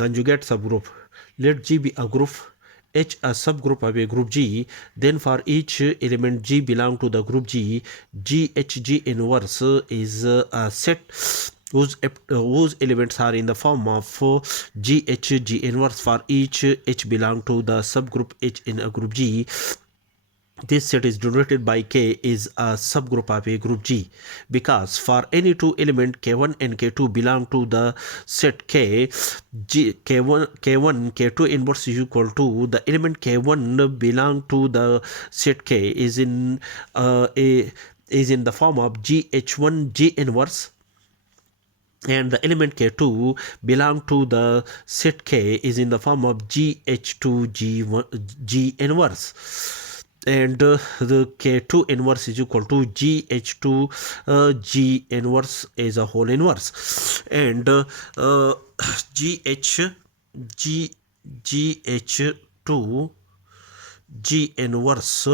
conjugate subgroup. Let G be a group, H a subgroup of a group G. Then for each element G belong to the group G, GHG inverse is a set whose elements are in the form of GHG inverse for each H belong to the subgroup H in a group G. This set is denoted by K is a subgroup of a group G, because for any two element K1 and K2 belong to the set K, K1 K2 inverse is equal to the element K1 belong to the set K is in the form of GH1 G inverse, and the element K2 belong to the set K is in the form of GH2 G inverse, and the K2 inverse is equal to GH2 G inverse is a whole inverse, and GH2 G inverse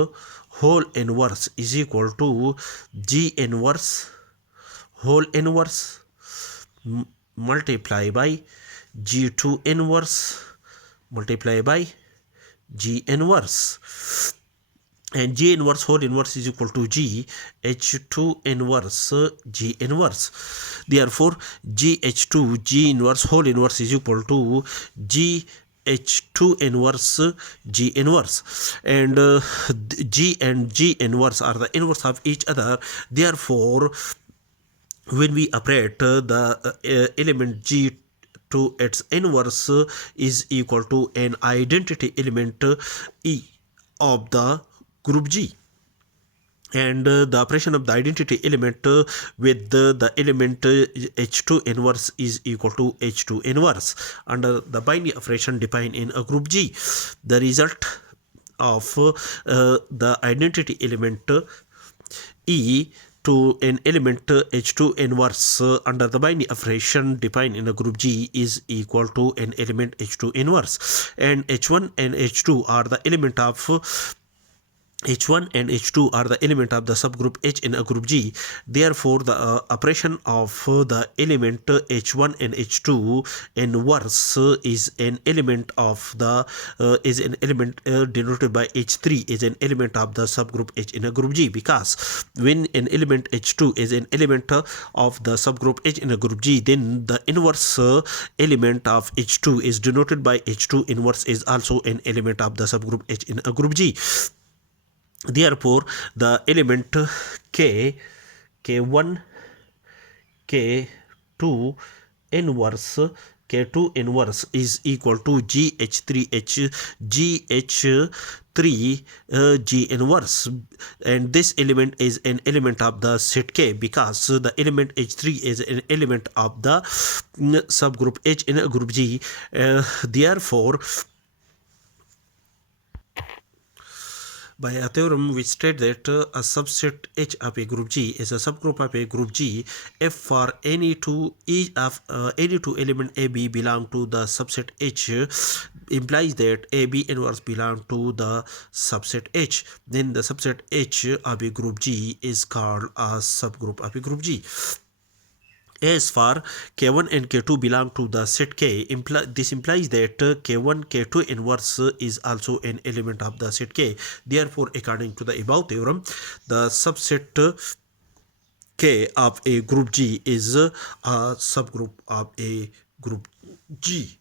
whole inverse is equal to G inverse whole inverse multiply by G2 inverse multiply by G inverse, and G inverse whole inverse is equal to G H2 inverse G inverse. Therefore, GH2 G inverse whole inverse is equal to G H2 inverse G inverse, and G and G inverse are the inverse of each other. Therefore, when we operate the element G to its inverse is equal to an identity element E of the group G, and the operation of the identity element with the element H2 inverse is equal to H2 inverse under the binary operation defined in a group G. The result of the identity element E to an element H2 inverse under the binary operation defined in a group G is equal to an element H2 inverse, and H1 and H2 are the element of H1 and H2 are the element of the subgroup H in a group G. Therefore, the operation of the element H1 and H2 inverse is an element of the denoted by H3 is an element of the subgroup H in a group G, because when an element H2 is an element of the subgroup H in a group G, then the inverse element of H2 is denoted by H2 inverse is also an element of the subgroup H in a group G. Therefore, the element K1 K2 inverse is equal to GH3 G inverse, and this element is an element of the set K, because the element H3 is an element of the subgroup H in a group G. Therefore, by a theorem which states that a subset H of a group G is a subgroup of a group G if for any two element AB belong to the subset H, implies that AB inverse belong to the subset H, then the subset H of a group G is called a subgroup of a group G. As for K1 and K2 belong to the set K, this implies that K1 K2 inverse is also an element of the set K. Therefore, according to the above theorem, the subset K of a group G is a subgroup of a group G.